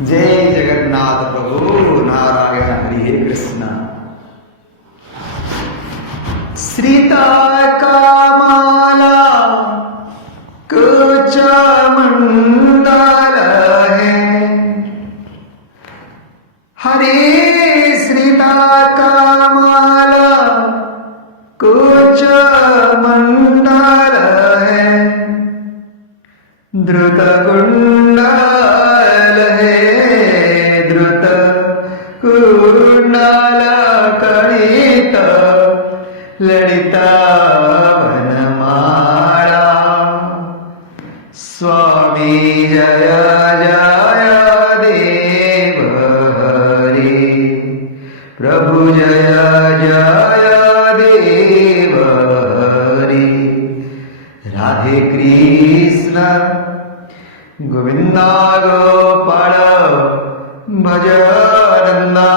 जय जगन्नाथ प्रभु नारायण हरि हे कृष्ण। श्रीता कामाला कुछ मंडल है, हरे श्रीता कामाला कुछ मंडल है, द्रुत कुंडल है, द्रुत कुंडल कणित ललिता वनमाला। स्वामी जय जय देव हरि, प्रभु जय जय देव हरि। राधे कृष्ण गोविंदा गोपाळ, भज नंदा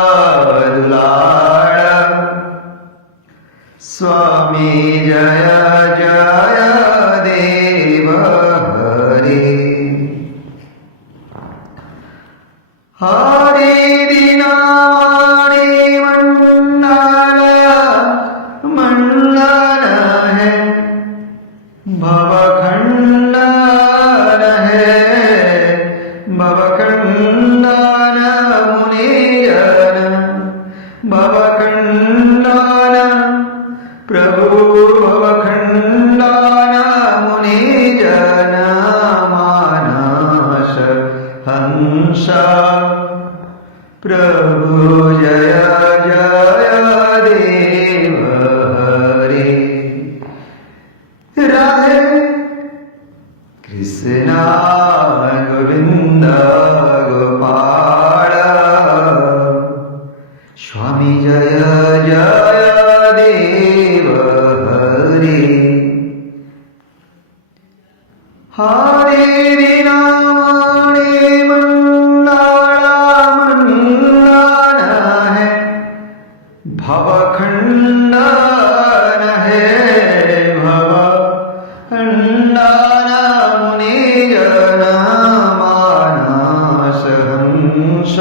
दुलाळ। स्वामी जय जय देव हरि। हरे दीनावाणी मंडल मंडल है, भवखंडन है, भवखंडन मुनिजन, भवखंडन प्रभु, भवखंडन मुनिजन मानस हंस। प्रभु जय जय देव हरि। राधे कृष्ण गोविंद गोपाल, स्वामी जय जय देव हरि। हरे दीनावाणी मंडल मंडल है, भवखंडन है, भवखंडन मुनिजन मानस हंस।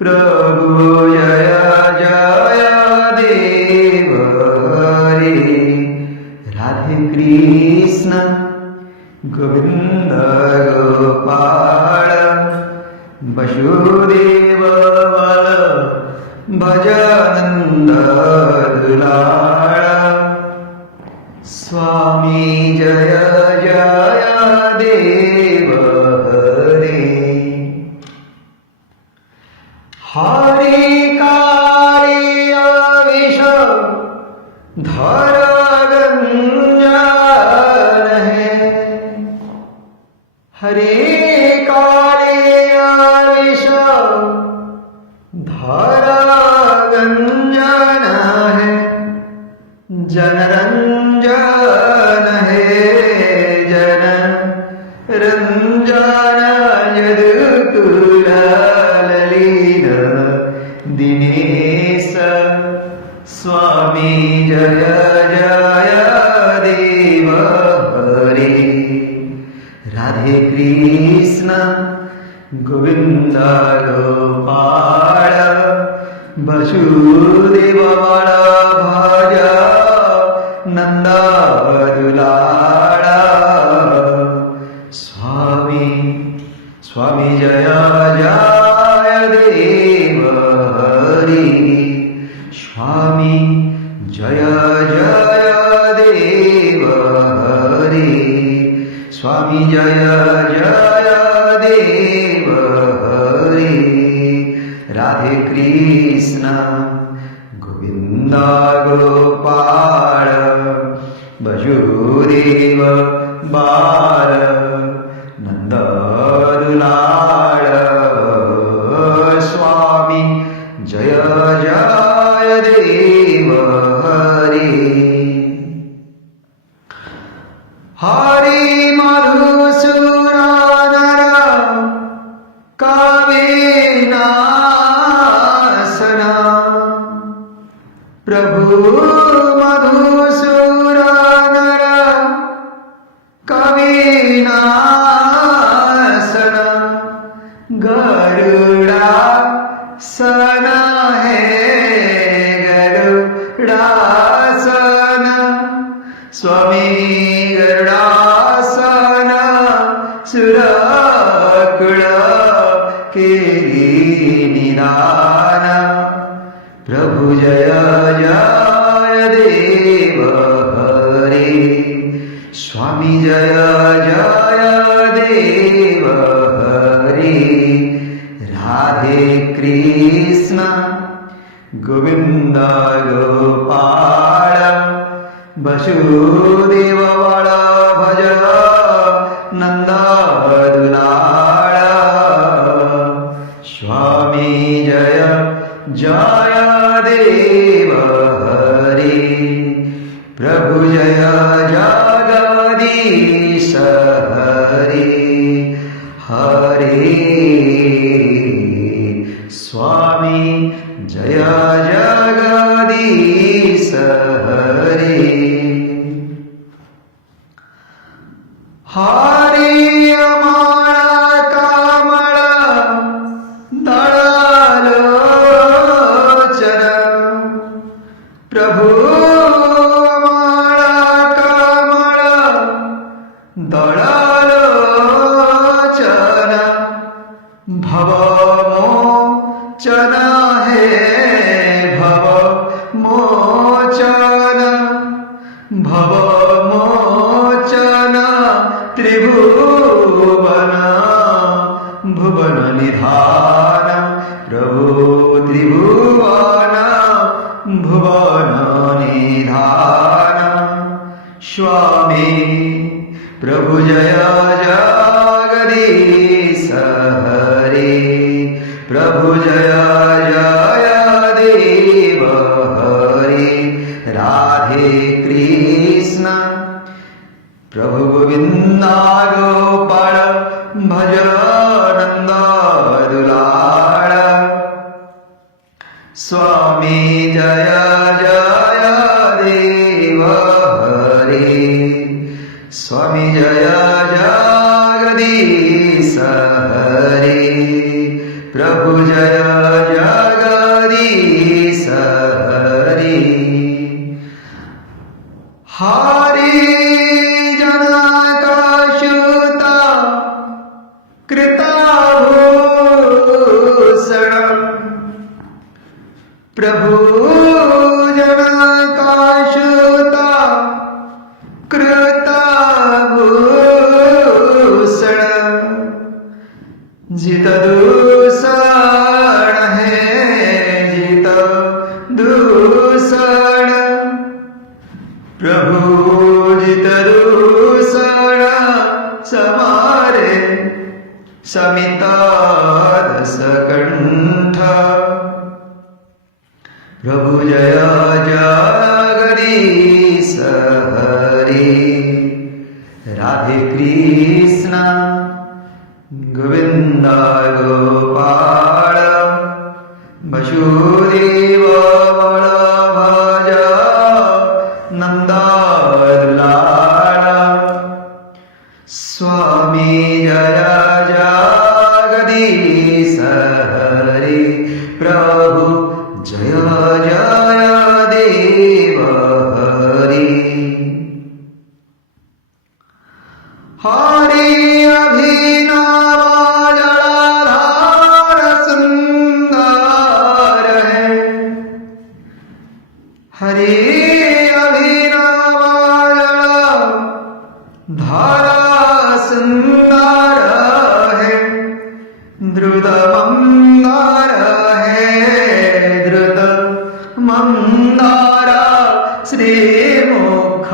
प्रभु जय जय देव हरि। राधे कृष्ण गोविंद गोपाल, वसुदेव बल भज नंद दुलाळ। स्वामी जय जय देव हरि। हरि काले विष धर गंजन है, हरि काले विष धर गंजन है, जनरंजन है, जन रंजन यदुकुल ललित दिनेश। स्वामी जय जय देव हरि। राधे कृष्ण गोविंद गोपाल, वसुदेव बल भज नंद दुलाळ। स्वामी स्वामी जय जय देव हरि। स्वामी जय जय देव हरि। स्वामी जय जय देव हरि। राधे कृष्ण गोविंद गोपाळ, वसुदेव बाल नंद दुलाळ। स्वामी जय जय देव हरि। हरि मधुसूदन कविनाशन, प्रभु मधुसूदन कविनाशन। सुरकुळ केली निदान प्रभु जय जय देव हरे स्वामी जय जय देव हरे राधे कृष्ण गोविंद गोपाळ वसुदेव बाळ भज नंद दुलाळ स्वामी जय जय देव हरे प्रभु जय जगदीश हरे हरे स्वामी जय जगदीश हरे हरे अमाळ कामळ दळालोचन प्रभु अमाळ कामळ दळालोचन भवमोचन हे भवमोचन भवमोचन त्रिभुवन भुवन निधान प्रभु त्रिभुवन भुवन निधान स्वामी प्रभु जय जगदीश हरे प्रभु जय जय देव हरे राधे कृष्ण प्रभु गोविंद गोपाळ भज नंद दुलाळ स्वामी जय जय देव हरे स्वामी जय जगदीश हरे प्रभु जय जगदीश हरे हरे जनकाशुता कृताभूषण प्रभु जनकाशुता कृताभूषण जित दूषण है जित दूषण प्रभु जित दूषण समारे समिता दशकंठ प्रभु जय जगदीश हरे राधे कृष्ण गोविंद गोपाळ वसुदेव बाळ भज नंद दुलाळ स्वामी जय जगदीश हरे प्रभु जय जय देव हरे हरे अभिनव जलाधार सुंदर है हरे अभिनव जलाधार सुंदर है द्रुत मंदार है द्रुत मंदार श्रीमुख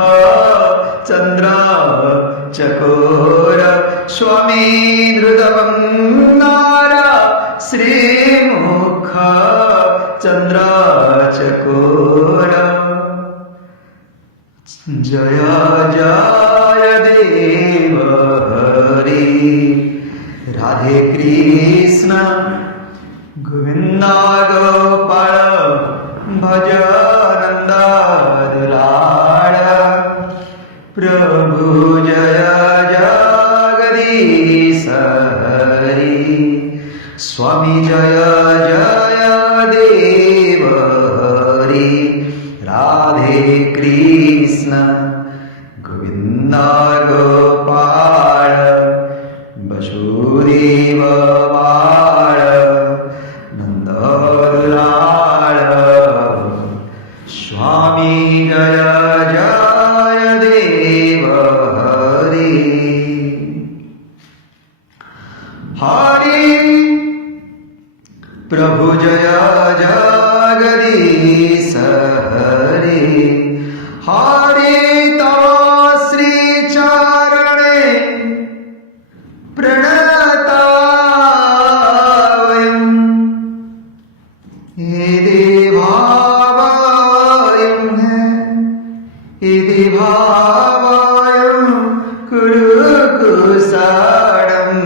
चंद्र चकोर स्वामी धृतवंदार श्रीमुख चंद्र चकोर जय जय देव हरे राधे कृष्ण गोविंद गोपाळ भज नंद दुलाळ प्रभु जय जगदीश हरे स्वामी जय जय देव हरे राधे कृष्ण गोविंद गोपाळ हरि प्रभु जय जगदीश हरि हरि तव श्री चरणे प्रणतावयम् यदि भावयम् यदि भावयम् कुरु कुशलम्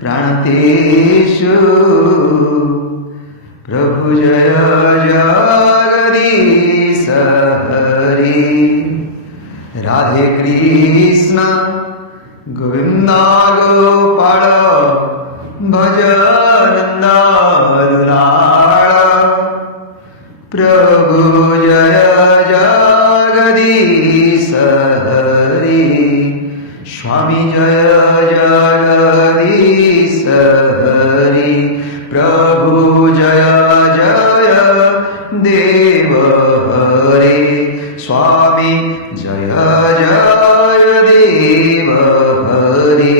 प्रणतेषु प्रभु जय जगदीश हरि राधे कृष्ण गोविंद गोपाल भज नंद दुलाल प्रभु जय जगदीश हरि स्वामी जय जगदीश हरि प्रभु जय जय देव हरे स्वामी जय जय देव हरे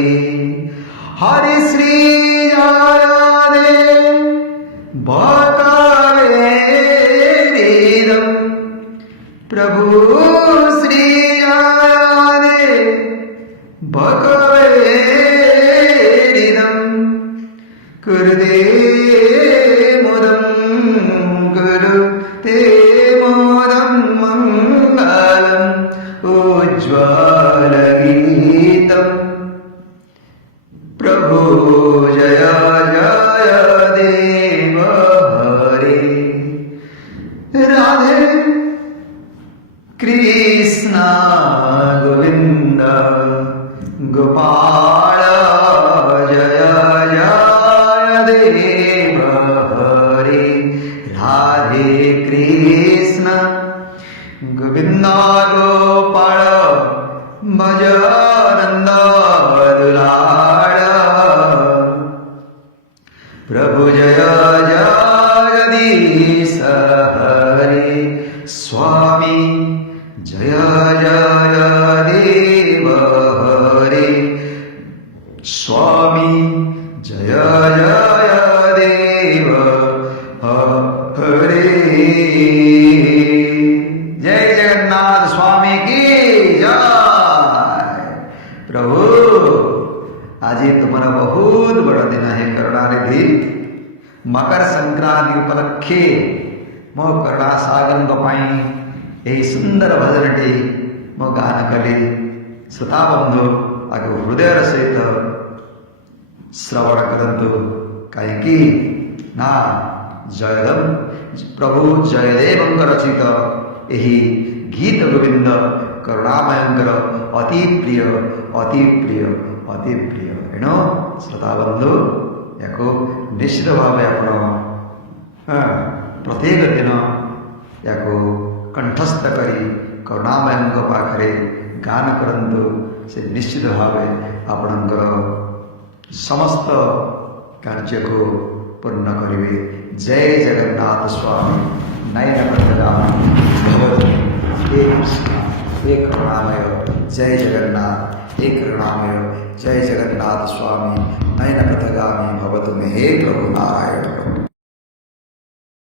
हरि श्री जय देव भक्तवेदम् प्रभु श्री जय देव भक्तवेदम् कुरुते मोदं कुरुते मोदं मङ्गलम् उज्ज्वलगीतम् प्रभु जय जय देव हरे राधे कृष्ण गोविंद गोपाल जय जय देव हरे राधे कृष्ण गोविंद गोपाल भज नंद दुलाल प्रभु जय जगदीश हरे स्वामी जय जय देव हरे स्वामी जय जय देव हरे जय जगन्नाथ स्वामी की जय प्रभु आज तुम बहुत बड़ दिन है करुणानिधि मकर संक्रांति उपलक्षे मो करुणा सागर यही सुंदर भजनटी मो गान कली श्रोताबंधु आगे हृदय सहित श्रवण करंतु कहीं ना जयदेव प्रभु जयदेव रचित यही गीत गोविंद करुणामयंकर अति प्रिय अति प्रिय अति प्रिय एणु श्रोताबंधु या निश्चित भाव प्रत्येक दिन या कंठस्थ करी करुणामय पाखे गान करंतु से निश्चित भाव आपणकर समस्त कार्य को पूर्ण करेंगे। जय जगन्नाथ स्वामी नयन प्रदान भगवती हे कृष्ण हे करुणामय जय जगन्नाथ हे करुणामय जय जगन्नाथ स्वामी नयन प्रथगामी भवतु मे हे प्रभु नारायण।